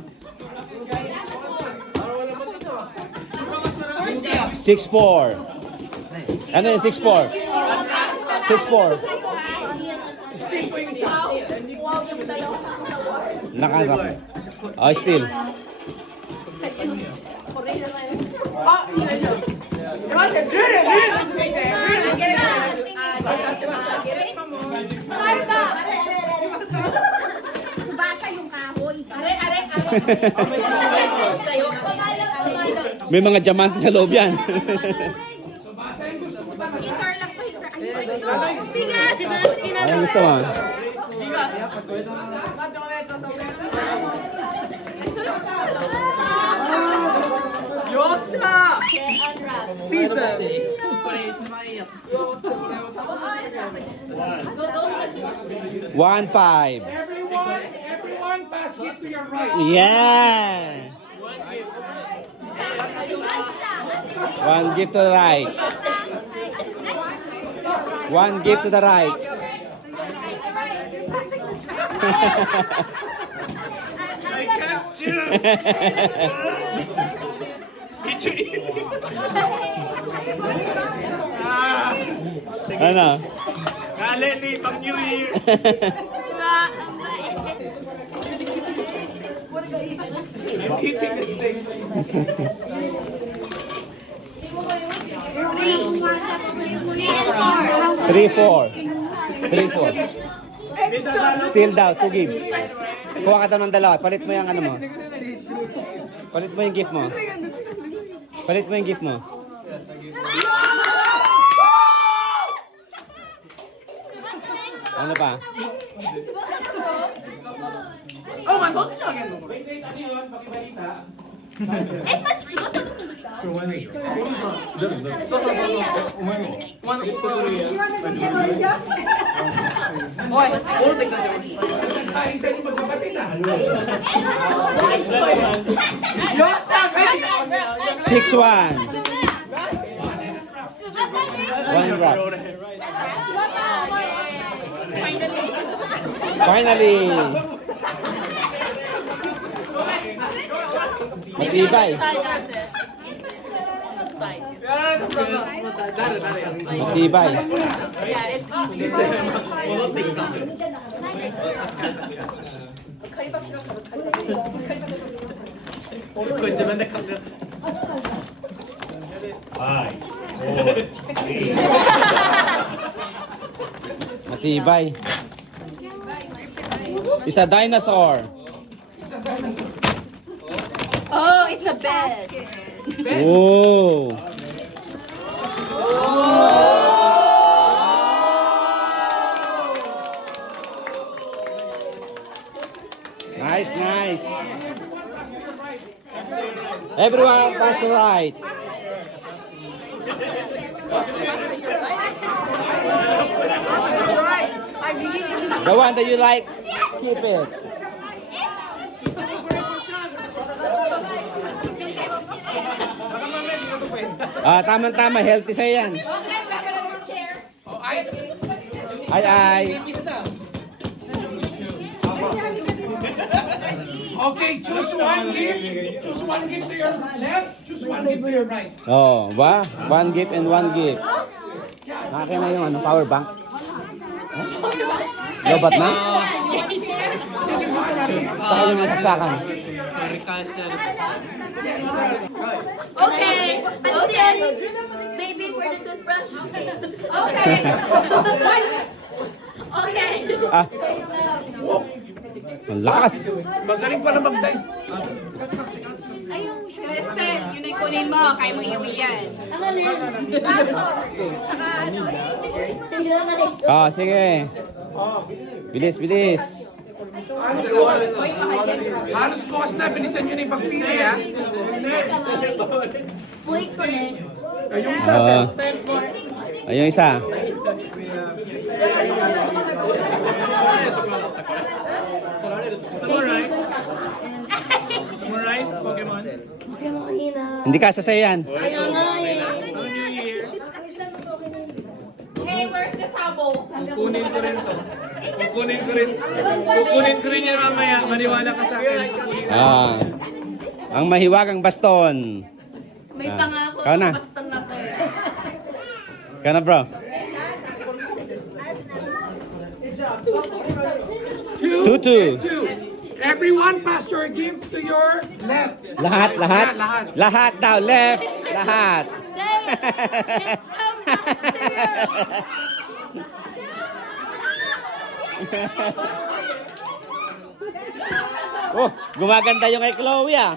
6-4. Ano yung 6-4? 6-4. Nakarap. Oh, still. Subasa yung kahoy. May mga diamante sa loob yan. Hintar lang to, hintar. Bigas! Ano gusto mo? Unwrap. 1-5. Everyone pass it to your right. Yeah. 1 gift to the right. 1 gift to the right. Ano? Kaleli, pang New Year. I'm keeping the stick. 3-4. 3-4. Still daw, 2 gifts. Kuha ka daw ng dalawa. Palit mo yung ano mo. Palit mo yung gift mo. Palit mo yung gift mo. Ano pa? Ay, hindi mo magkapatid na. 6-1. 1 wrap. Finally. Matibay. Matibay. Yeah, it's easier. Ay. 4, 3. Matibay. It's a dinosaur. Oh, it's a bed. Oh. Nice, nice. Everyone pass the right. The one that you like, keep it. Tama-tama, healthy sa'yo yan. Okay, back on the chair. Ay. Okay, choose one gift. Choose one gift to your left. Choose one gift to your right. Oh, ba? 1 gift and 1 gift. Akin na yung ano, power bank. Lobat na? Saka yung nasaksakan. Okay. Pansin. Maybe for the toothbrush. Okay. Okay. Ah, ang lakas. Magaling pa na mag-dice. Kristen, yun ay kunin mo. Kaya mo iuwi yan. Ang alin. Ah, sige. Bilis, bilis. Halos bukas na, bilisan nyo na yung pagpili, ha? Puwik ko na. Ayun isa. Memorize Pokemon. Hindi ka sasayan. Kaya nga eh. New Year. Hey, where's the towel? Kukunin ko rin to. Kukunin ko rin yan mamaya. Maniwala ka sa akin. Ang mahiwagang baston. May pangako Ikaw na. basta na to. Ikaw na, bro. 2-2. 2. Everyone pass your gift to your left. Lahat. Lahat daw, left. Lahat. Oh, gumaganda yung kay Chloe ah.